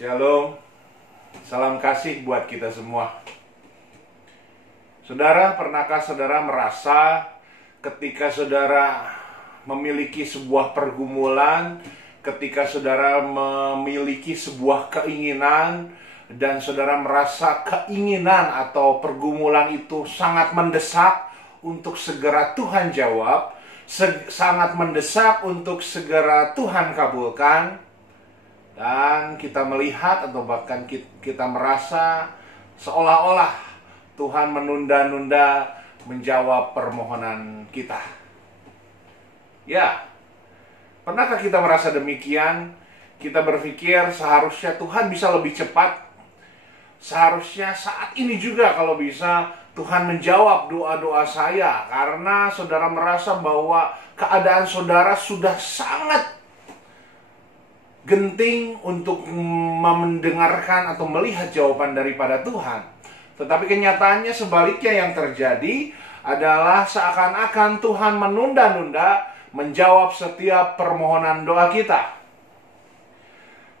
Shalom, salam kasih buat kita semua. Saudara, pernahkah saudara merasa ketika saudara memiliki sebuah pergumulan, ketika saudara memiliki sebuah keinginan, dan saudara merasa keinginan atau pergumulan itu sangat mendesak untuk segera Tuhan jawab, sangat mendesak untuk segera Tuhan kabulkan, dan kita melihat atau bahkan kita merasa seolah-olah Tuhan menunda-nunda menjawab permohonan kita. Ya, pernahkah kita merasa demikian? Kita berpikir seharusnya Tuhan bisa lebih cepat. Seharusnya saat ini juga kalau bisa Tuhan menjawab doa-doa saya, karena saudara merasa bahwa keadaan saudara sudah sangat genting untuk mendengarkan atau melihat jawaban daripada Tuhan. Tetapi kenyataannya sebaliknya yang terjadi adalah seakan-akan Tuhan menunda-nunda menjawab setiap permohonan doa kita.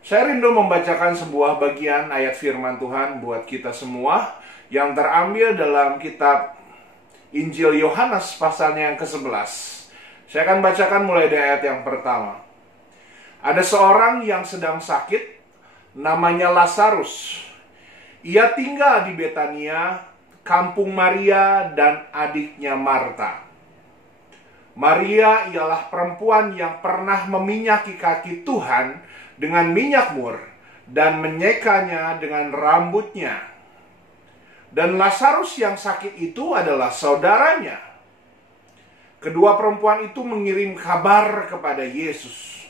Saya rindu membacakan sebuah bagian ayat firman Tuhan buat kita semua yang terambil dalam kitab Injil Yohanes pasalnya yang ke-11. Saya akan bacakan mulai dari ayat yang pertama. Ada seorang yang sedang sakit, namanya Lazarus. Ia tinggal di Betania, kampung Maria dan adiknya Marta. Maria ialah perempuan yang pernah meminyaki kaki Tuhan dengan minyak mur dan menyekanya dengan rambutnya. Dan Lazarus yang sakit itu adalah saudaranya. Kedua perempuan itu mengirim kabar kepada Yesus.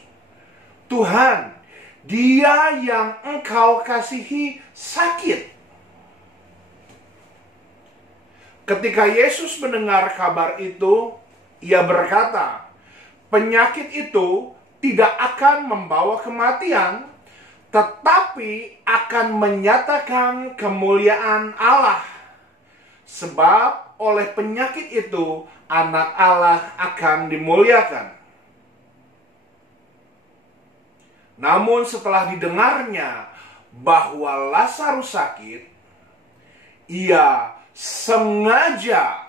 Tuhan, dia yang engkau kasihi sakit. Ketika Yesus mendengar kabar itu, ia berkata, penyakit itu tidak akan membawa kematian, tetapi akan menyatakan kemuliaan Allah. Sebab oleh penyakit itu, anak Allah akan dimuliakan. Namun setelah didengarnya bahwa Lazarus sakit, ia sengaja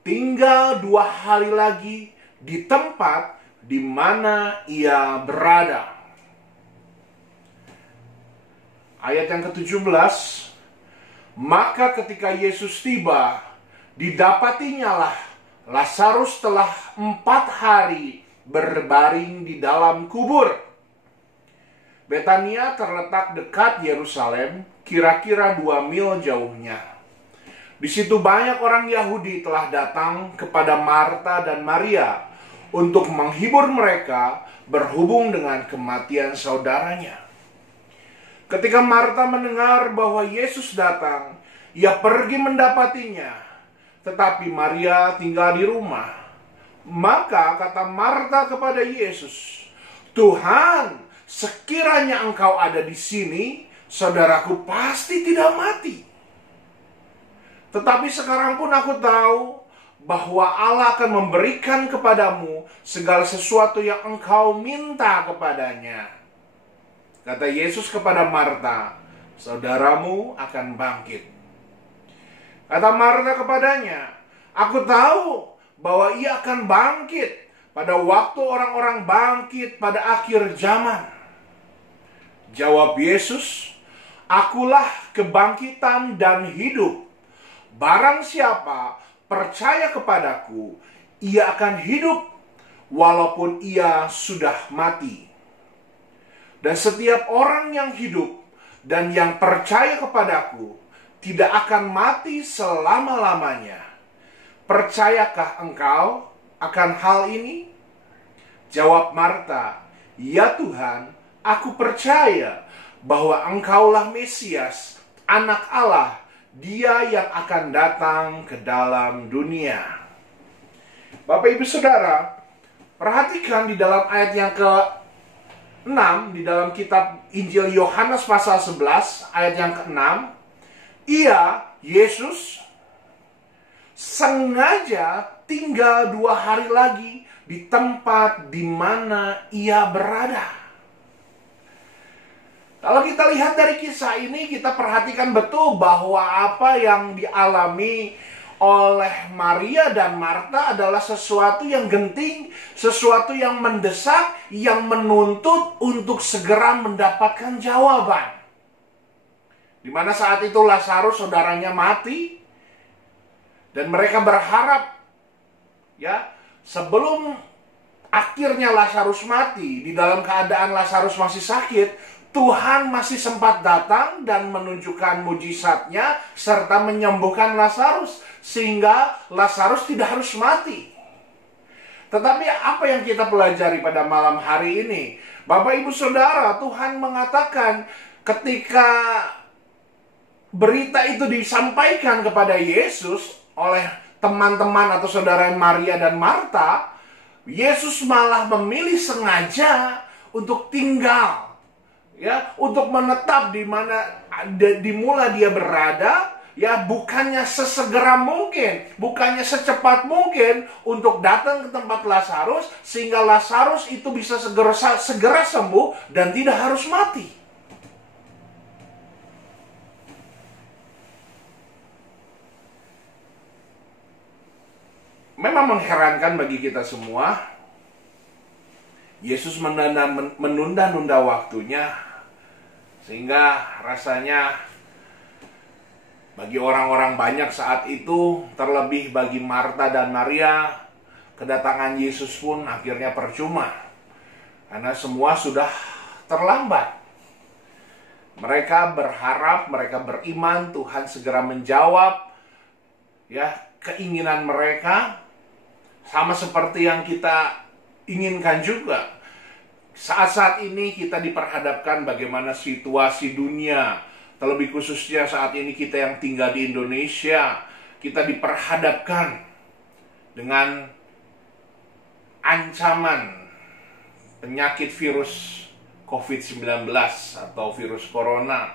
tinggal 2 hari lagi di tempat di mana ia berada. Ayat yang ke-17, maka ketika Yesus tiba, didapatinya lah Lazarus telah 4 hari berbaring di dalam kubur. Betania terletak dekat Yerusalem, kira-kira 2 mil jauhnya. Di situ banyak orang Yahudi telah datang kepada Marta dan Maria untuk menghibur mereka berhubung dengan kematian saudaranya. Ketika Marta mendengar bahwa Yesus datang, ia pergi mendapatinya, tetapi Maria tinggal di rumah. Maka kata Marta kepada Yesus, Tuhan, sekiranya engkau ada di sini, saudaraku pasti tidak mati. Tetapi sekarang pun aku tahu bahwa Allah akan memberikan kepadamu segala sesuatu yang engkau minta kepadanya. Kata Yesus kepada Marta, saudaramu akan bangkit. Kata Marta kepadanya, aku tahu bahwa ia akan bangkit pada waktu orang-orang bangkit pada akhir zaman. Jawab Yesus, akulah kebangkitan dan hidup. Barang siapa percaya kepadaku, ia akan hidup walaupun ia sudah mati. Dan setiap orang yang hidup dan yang percaya kepadaku tidak akan mati selama-lamanya. Percayakah engkau akan hal ini? Jawab Marta, ya Tuhan, aku percaya bahwa engkaulah Mesias, anak Allah, dia yang akan datang ke dalam dunia. Bapak Ibu Saudara, perhatikan di dalam ayat yang ke-6, di dalam kitab Injil Yohanes pasal 11, ayat yang ke-6, Yesus, sengaja tinggal 2 hari lagi di tempat di mana ia berada. Kalau kita lihat dari kisah ini, kita perhatikan betul bahwa apa yang dialami oleh Maria dan Marta adalah sesuatu yang genting, sesuatu yang mendesak, yang menuntut untuk segera mendapatkan jawaban. Di mana saat itu Lazarus saudaranya mati, dan mereka berharap, ya, sebelum akhirnya Lazarus mati, di dalam keadaan Lazarus masih sakit, Tuhan masih sempat datang dan menunjukkan mujizatnya serta menyembuhkan Lazarus, sehingga Lazarus tidak harus mati. Tetapi apa yang kita pelajari pada malam hari ini? Bapak Ibu Saudara, Tuhan mengatakan ketika berita itu disampaikan kepada Yesus oleh teman-teman atau saudara Maria dan Marta, Yesus malah memilih sengaja untuk tinggal, ya, untuk menetap di mana dimula dia berada, ya, bukannya sesegera mungkin, bukannya secepat mungkin untuk datang ke tempat Lazarus sehingga Lazarus itu bisa segera sembuh dan tidak harus mati. Memang mengherankan bagi kita semua, Yesus menunda-nunda waktunya, sehingga rasanya bagi orang-orang banyak saat itu, terlebih bagi Marta dan Maria, kedatangan Yesus pun akhirnya percuma, karena semua sudah terlambat. Mereka berharap, mereka beriman Tuhan segera menjawab, ya, keinginan mereka, sama seperti yang kita inginkan juga. Saat-saat ini kita diperhadapkan bagaimana situasi dunia, terlebih khususnya saat ini kita yang tinggal di Indonesia, kita diperhadapkan dengan ancaman penyakit virus COVID-19 atau virus corona.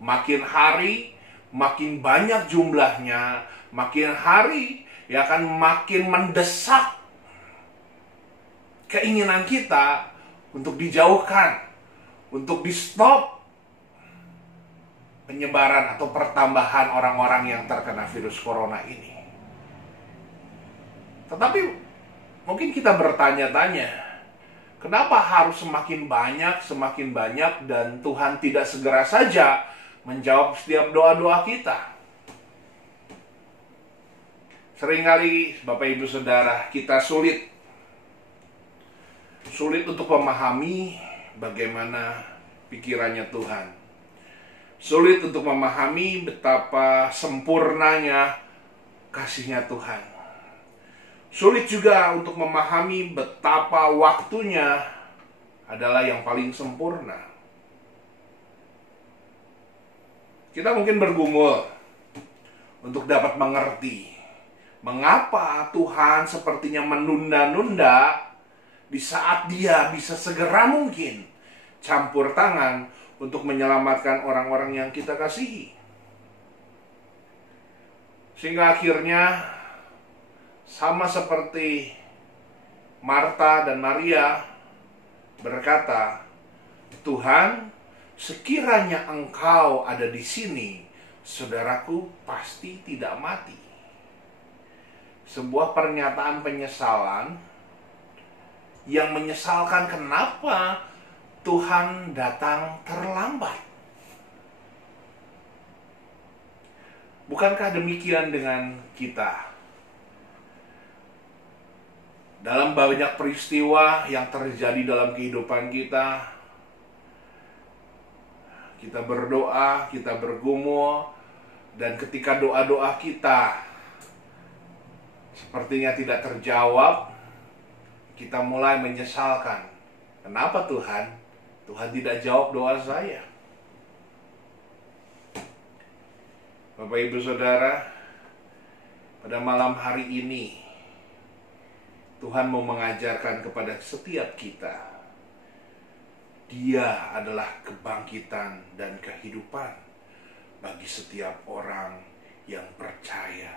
Makin hari makin banyak jumlahnya, makin hari ya kan makin mendesak keinginan kita untuk dijauhkan, untuk di stop penyebaran atau pertambahan orang-orang yang terkena virus corona ini. Tetapi mungkin kita bertanya-tanya, kenapa harus semakin banyak dan Tuhan tidak segera saja menjawab setiap doa-doa kita? Seringkali Bapak Ibu Saudara, kita sulit untuk memahami bagaimana pikirannya Tuhan. Sulit untuk memahami betapa sempurnanya kasihnya Tuhan. Sulit juga untuk memahami betapa waktunya adalah yang paling sempurna. Kita mungkin bergumul untuk dapat mengerti mengapa Tuhan sepertinya menunda-nunda di saat Dia bisa segera mungkin campur tangan untuk menyelamatkan orang-orang yang kita kasihi. Sehingga akhirnya sama seperti Marta dan Maria berkata, "Tuhan, sekiranya Engkau ada di sini, saudaraku pasti tidak mati." Sebuah pernyataan penyesalan yang menyesalkan kenapa Tuhan datang terlambat. Bukankah demikian dengan kita? Dalam banyak peristiwa yang terjadi dalam kehidupan kita, kita berdoa, kita bergumul, dan ketika doa-doa kita sepertinya tidak terjawab, kita mulai menyesalkan. Kenapa Tuhan? Tuhan tidak jawab doa saya. Bapak Ibu Saudara, pada malam hari ini Tuhan mau mengajarkan kepada setiap kita, Dia adalah kebangkitan dan kehidupan bagi setiap orang yang percaya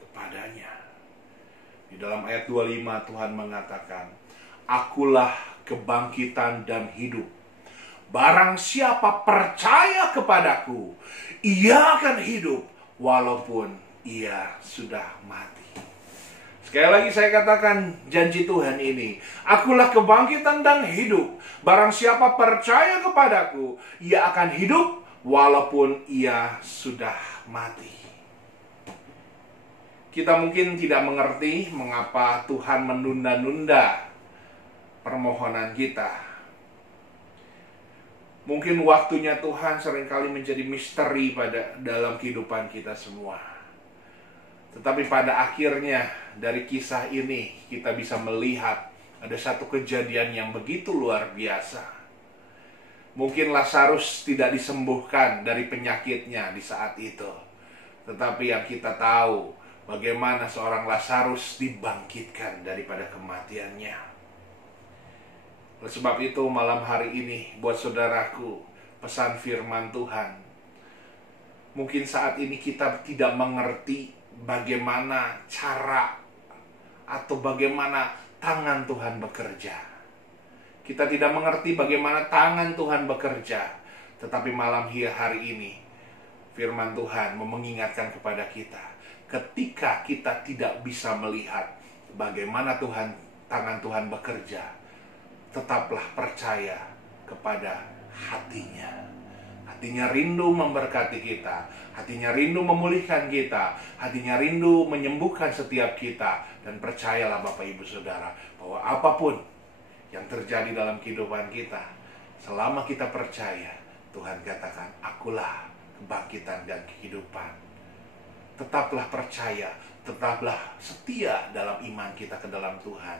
kepadanya. Di dalam ayat 25 Tuhan mengatakan, "Akulah kebangkitan dan hidup. barang siapa percaya kepadaku, ia akan hidup walaupun ia sudah mati. Sekali lagi saya katakan janji Tuhan ini, akulah kebangkitan dan hidup. Barang siapa percaya kepadaku, ia akan hidup walaupun ia sudah mati. Kita mungkin tidak mengerti mengapa Tuhan menunda-nunda permohonan kita. Mungkin waktunya Tuhan seringkali menjadi misteri dalam kehidupan kita semua. Tetapi pada akhirnya dari kisah ini kita bisa melihat ada satu kejadian yang begitu luar biasa. Mungkin Lazarus tidak disembuhkan dari penyakitnya di saat itu. Tetapi yang kita tahu bagaimana seorang Lazarus dibangkitkan daripada kematiannya. Oleh sebab itu malam hari ini buat saudaraku, pesan firman Tuhan. Mungkin saat ini kita tidak mengerti bagaimana cara atau bagaimana tangan Tuhan bekerja. Kita tidak mengerti bagaimana tangan Tuhan bekerja. Tetapi malam hari ini firman Tuhan mengingatkan kepada kita, ketika kita tidak bisa melihat bagaimana tangan Tuhan bekerja, tetaplah percaya kepada hatinya. Hatinya rindu memberkati kita, hatinya rindu memulihkan kita, hatinya rindu menyembuhkan setiap kita. Dan percayalah Bapak Ibu Saudara, bahwa apapun yang terjadi dalam kehidupan kita, selama kita percaya, Tuhan katakan, akulah kebangkitan dan kehidupan. Tetaplah percaya, tetaplah setia dalam iman kita ke dalam Tuhan.